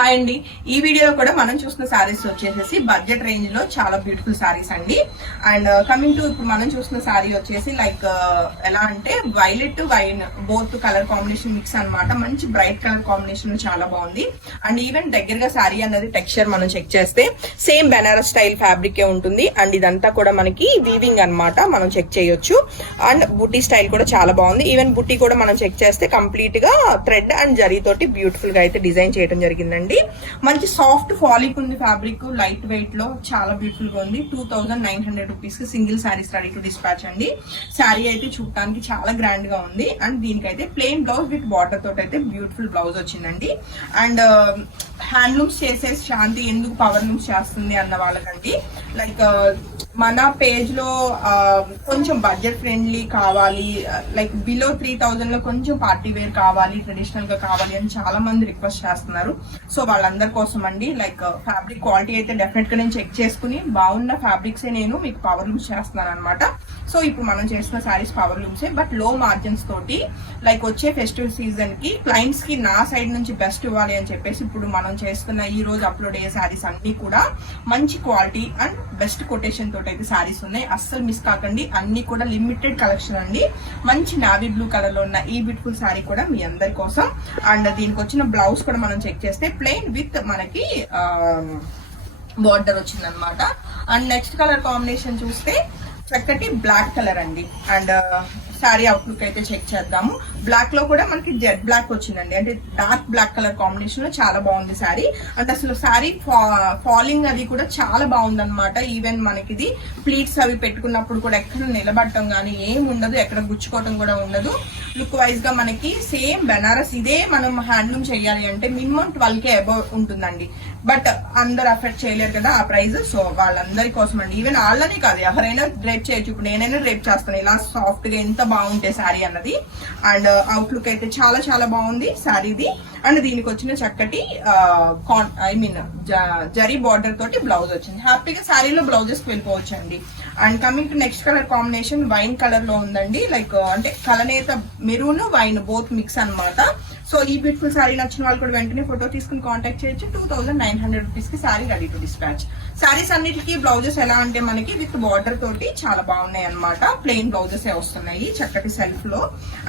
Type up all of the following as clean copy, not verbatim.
Hi అండి. ఈ వీడియోలో కూడా మనం చూసిన సారీస్ వచ్చేసి బడ్జెట్ రేంజ్ లో చాలా బ్యూటిఫుల్ సారీస్ అండి. అండ్ కమింగ్ టు ఇప్పుడు మనం చూసిన సారీ వచ్చేసి లైక్ ఎలా అంటే violet wine both colour combination mix అన్నమాట. మంచి బ్రైట్ కలర్ కాంబినేషన్ చాలా బాగుంది. అండ్ ఈవెన్ దగ్గరగా సారీ అన్నది టెక్స్చర్ మనం చెక్ చేస్తే సేమ్ బెనారస్ స్టైల్ ఫ్యాబ్రిక్ ఉంటుంది. అండ్ ఇదంతా కూడా మనకి వీవింగ్ అన్నమాట, మనం చెక్ చేయొచ్చు. అండ్ బుట్టి స్టైల్ కూడా చాలా బాగుంది. ఈవెన్ బుట్టి కూడా మనం చెక్ చేస్తే కంప్లీట్ గా థ్రెడ్ అండ్ జరీ తోటి బ్యూటిఫుల్ గా అయితే డిజైన్ చేయడం జరిగింది. మంచి సాఫ్ట్ ఫాలిక్ ఉంది ఫ్యాబ్రిక్, లైట్ వెయిట్ లో చాలా బ్యూటిఫుల్ గా ఉంది. 2900 రూపీస్ కి single saris ready to dispatch అండి. శారీ అయితే చూడటానికి చాలా గ్రాండ్ గా ఉంది. అండ్ దీనికైతే ప్లెయిన్ బ్లౌజ్ విత్ బార్డర్ తోటి అయితే బ్యూటిఫుల్ బ్లౌజ్ వచ్చిందండి. అండ్ హ్యాండ్లూమ్స్ చేసే శాంతి ఎందుకు పవర్ లూమ్స్ చేస్తుంది అన్న వాళ్ళకండి, లైక్ మన పేజ్ లో కొంచెం బడ్జెట్ ఫ్రెండ్లీ కావాలి, లైక్ బిలో 3000 లో కొంచెం పార్టీ వేర్ కావాలి, ట్రెడిషనల్ గా కావాలి అని చాలా మంది రిక్వెస్ట్ చేస్తున్నారు. సో వాళ్ళందరి కోసం అండి, లైక్ ఫ్యాబ్రిక్ క్వాలిటీ అయితే డెఫినెట్ గా నేను చెక్ చేసుకుని బాగున్న ఫ్యాబ్రిక్స్ నేను మీకు పవర్ లూమ్స్ చేస్తున్నాను అనమాట. సో ఇప్పుడు మనం చేస్తున్న సారీస్ పవర్ లూమ్సే, బట్ లో మార్జిన్స్ తోటి, లైక్ వచ్చే ఫెస్టివల్ సీజన్ కి క్లయింట్స్ కి నా సైడ్ నుంచి బెస్ట్ ఇవ్వాలి అని చెప్పేసి ఇప్పుడు మనం చేస్తున్న ఈ రోజు అప్లోడ్ అయ్యే సారీస్ అన్ని కూడా మంచి క్వాలిటీ అండ్ బెస్ట్ కొటేషన్ తోటి అయితే సారీస్ ఉన్నాయి. అస్సలు మిస్ కాకండి. అన్ని కూడా లిమిటెడ్ కలెక్షన్ అండి. మంచి నావీ బ్లూ కలర్ లో ఉన్న ఈ బ్యూటిఫుల్ సారీ కూడా మీ అందరి కోసం. అండ్ దీనికి వచ్చిన బ్లౌజ్ కూడా మనం చెక్ చేస్తే ప్లెయిన్ విత్ మనకి బార్డర్ వచ్చింది అనమాట. అండ్ నెక్స్ట్ కలర్ కాంబినేషన్ చూస్తే చక్కటి బ్లాక్ కలర్ అండి. అండ్ శారీ అవుట్లుక్ అయితే చెక్ చేద్దాము. బ్లాక్ లో కూడా మనకి జెడ్ బ్లాక్ వచ్చిందండి, అంటే డార్క్ బ్లాక్ కలర్ కాంబినేషన్ లో చాలా బాగుంది శారీ. అంటే అసలు శారీ ఫాలింగ్ అది కూడా చాలా బాగుంది అనమాట. ఈవెన్ మనకి ఇది ప్లీట్స్ అవి పెట్టుకున్నప్పుడు కూడా ఎక్కడ నిలబడటం కానీ ఏం ఉండదు, ఎక్కడ గుచ్చుకోవటం కూడా ఉండదు. లుక్ వైజ్ గా మనకి సేమ్ బెనారస్ ఇదే మనం హ్యాండ్లూమ్ చేయాలి అంటే మినిమం 12K అబౌవ్ ఉంటుందండి. బట్ అందరు అఫెక్ట్ చేయలేరు కదా ఆ ప్రైస్. సో వాళ్ళందరి కోసం అండి. ఈవెన్ వాళ్ళని కాదు, ఎవరైనా డ్రేప్ చేయొచ్చు. ఇప్పుడు నేనైనా డ్రేప్ చేస్తాను ఇలా సాఫ్ట్ గా, ఎంత బాగుంటే శారీ అన్నది. అండ్ అవుట్లుక్ అయితే చాలా చాలా బాగుంది శారీది. అండ్ దీనికి వచ్చిన చక్కటి జరీ బార్డర్ తోటి బ్లౌజ్ వచ్చింది. హ్యాపీగా శారీలో బ్లౌజెస్ వెళ్ళిపోవచ్చు అండి. And coming to next colour combination wine colour లో ఉందండి, లైక్ అంటే కలనేత మెరూన్ వైన్ బోత్ మిక్స్ అన్నమాట. సో ఈ బ్యూటిఫుల్ శారీ నచ్చిన వాళ్ళు కూడా వెంటనే ఫోటో తీసుకుని కాంటాక్ట్ చేయొచ్చు. 2900 రూపీస్ కి sari ready to dispatch. Saris అన్నిటికీ బ్లౌజెస్ ఎలా అంటే మనకి విత్ బార్డర్ తోటి చాలా బాగున్నాయి అనమాట. ప్లెయిన్ బ్లౌజెస్ వస్తున్నాయి చక్కటి సెల్ఫ్ లో.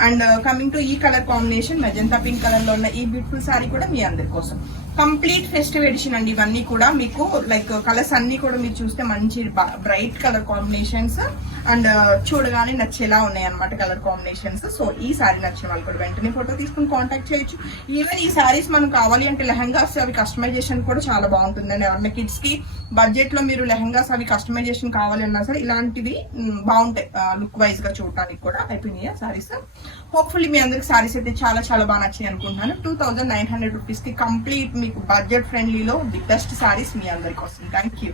అండ్ కమింగ్ టు ఈ colour combination magenta pink colour లో ఉన్న ఈ బ్యూటిఫుల్ శారీ కూడా మీ అందరి కోసం. కంప్లీట్ ఫెస్టివ్ ఎడిషన్ అండి. ఇవన్నీ కూడా మీకు లైక్ కలర్స్ అన్ని కూడా మీరు చూస్తే మంచి బ్రైట్ కలర్ కాంబినేషన్స్ అండ్ చూడగానే నచ్చేలా ఉన్నాయి అనమాట కలర్ కాంబినేషన్స్. సో ఈ సారీ నచ్చిన వాళ్ళు కూడా వెంటనే ఫోటో తీసుకుని కాంటాక్ట్ చేయొచ్చు. ఈవెన్ ఈ సారీస్ మనం కావాలి అంటే లెహంగాస్ అవి కస్టమైజేషన్ కూడా చాలా బాగుంటుందండి. ఎవరైనా కిడ్స్ కి బడ్జెట్ లో మీరు లెహంగాస్ అవి కస్టమైజేషన్ కావాలి అన్నా సరే ఇలాంటివి బాగుంటాయి లుక్ వైజ్ గా చూడటానికి కూడా. అయిపోయినాయి సారీస్. హోప్ఫుల్లీ మీ అందరికి సారీస్ అయితే చాలా చాలా బాగా నచ్చాయి అనుకుంటున్నాను. 2900 రూపీస్ కి కంప్లీట్ మీకు బడ్జెట్ ఫ్రెండ్లీలో ది బెస్ట్ సారీస్ మీ అందరి కోసం. Thank you.